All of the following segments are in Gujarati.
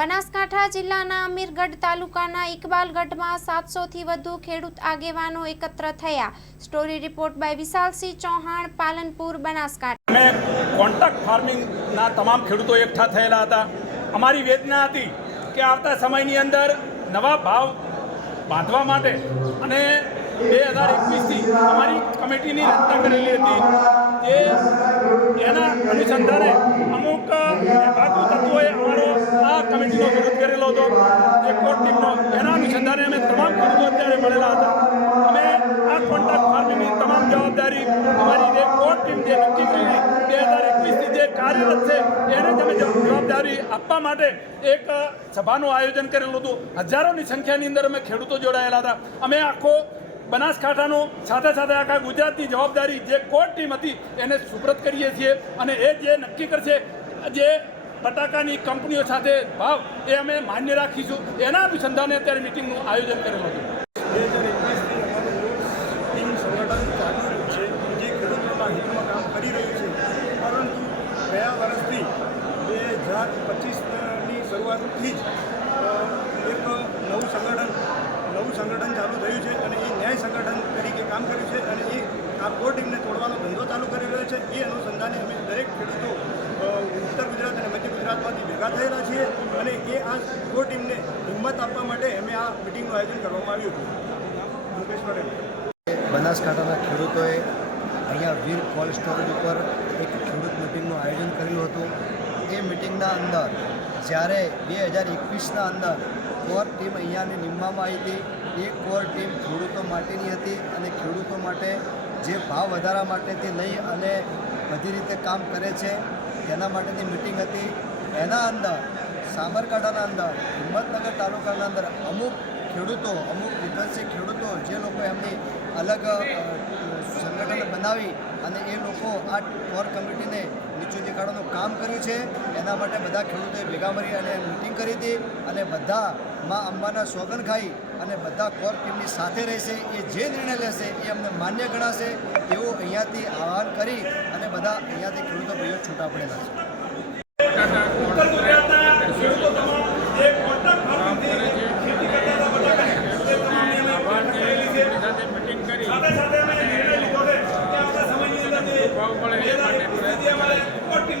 બનાસકાંઠા જિલ્લાના અમીરગઢ તાલુકાના ઇકબાલગઢમાં સાતસોથી વધુ ખેડૂત આગેવાનો એકત્ર થયા. Story report by Vishalsinh Chauhan, Palanpur, Banaskantha. અમે કોન્ટ્રાક્ટ ફાર્મિંગના તમામ ખેડૂતો એકઠા થયેલા હતા. અમારી વેદના હતી કે આવતા સમયની અંદર નવા ભાવ બાંધવા માટે અને બે હજાર એકવીસથી અમારી કમિટીની રચના કરેલી હતી એ એના અનુસંધાને અમુક તત્વોએ આ કમિટીનો વિરોધ કરેલો હતો. જે કોર્ટ ટીમનો એના અનુસંધાને અમે તમામ ખેડૂતો અત્યારે મળેલા હતા. અમે આ કોન્ટ્રાક્ટ ફાર્મિંગની તમામ જવાબદારી અમારી જે કોર્ટ ટીમ જે નક્કી કરેલી બે હજાર એકવીસથી જે કાર્યરત છે, એને જ અમે જવાબદારી આપવા માટે એક સભાનું આયોજન કરેલું હતું. હજારોની સંખ્યાની અંદર અમે ખેડૂતો જોડાયેલા હતા. અમે આખો બનાસકાંઠાનો સાથે સાથે આખા ગુજરાતની જવાબદારી જે કોર્ટ ટીમ હતી, એને સુપ્રત કરીએ છીએ અને એ જે નક્કી કરશે, જે બટાકાની કંપનીઓ સાથે ભાવ એ અમે માન્ય રાખીશું. એના અનુસંધાને અત્યારે મિટિંગનું આયોજન કરેલું હતું. બે હજાર એકવીસથી અમારું ટીમ સંગઠન ચાલુ રહ્યું છે. જે ખેડૂતોના હિતમાં કામ કરી રહ્યું છે. પરંતુ ગયા વર્ષથી બે હજાર પચીસની શરૂઆતથી જ એક નવું સંગઠન નવું સંગઠન ચાલુ થયું છે અને એ ન્યાય સંગઠન તરીકે કામ કર્યું છે અને એ આ કોર ટીમને તોડવાનો ધંધો ચાલુ કરી રહ્યો છે. એ અનુસંધાને અમે દરેક ખેડૂતો ઉત્તર ગુજરાત અને મધ્ય ભેગા થયેલા છીએ અને એ આ કોર ટીમને હિંમત આપવા માટે અમે આ મિટિંગનું આયોજન કરવામાં આવ્યું હતું. મુકેશ પટેલ બનાસકાંઠાના ખેડૂતોએ અહીંયા વીર કોલ્ડ સ્ટોરેજ ઉપર એક ખેડૂત મિટિંગનું આયોજન કરેલું હતું. એ મિટિંગના અંદર જ્યારે બે હજાર એકવીસના અંદર કોર ટીમ અહીંયાની નિમવામાં આવી હતી, એ કોર ટીમ ખેડૂતો માટેની હતી અને ખેડૂતો માટે જે ભાવ વધારા માટેથી લઈ અને બધી રીતે કામ કરે છે, તેના માટેની મિટિંગ હતી. એના અંદર સાબરકાંઠાના અંદર, હિંમતનગર તાલુકાના અંદર અમુક ખેડૂતો, અમુક વિકલસિત ખેડૂતો જે લોકો એમની અલગ સંગઠન બનાવી અને એ લોકો આ કોર કમિટીને નીચું દેખાડવાનું કામ કર્યું છે. એના માટે બધા ખેડૂતોએ ભેગા મળી અને મિટિંગ કરી હતી અને બધા માં અંબાના સોગન ખાઈ અને બધા કોર ટીમની સાથે રહેશે. એ જે નિર્ણય લેશે એ અમને માન્ય ગણાશે. એવું અહીંયાથી આહવાન કરી અને બધા અહીંયાથી ખેડૂતો ભાઈઓ છૂટા પડેલા છે ઉત્તર ગુજરાતના ખેડૂતો તમામ જે કોન્ટ્રાક્ટ ફાર્મિંગથી ખેતી કરતા હતા બટાકાની, એ તમામની અમે વાત કરેલી છે. સાથે સાથે અમે નિર્ણય લીધો છે કે આવતા સમયની અંદર જે બે હજાર એકવીસથી અમારે court team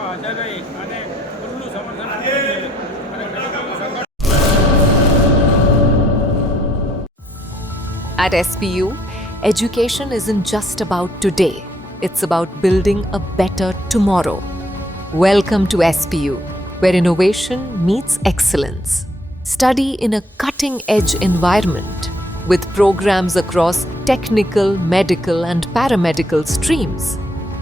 સંખ્યામાં હાજર રહી અને ખુલ્લું સમર્થન આપે છે અને ખેડૂતોનું સંગઠન At SPU, education isn't just about today, it's about building a better tomorrow. Welcome to SPU, where innovation meets excellence. Study in a cutting edge environment with programs across technical, medical, and paramedical streams.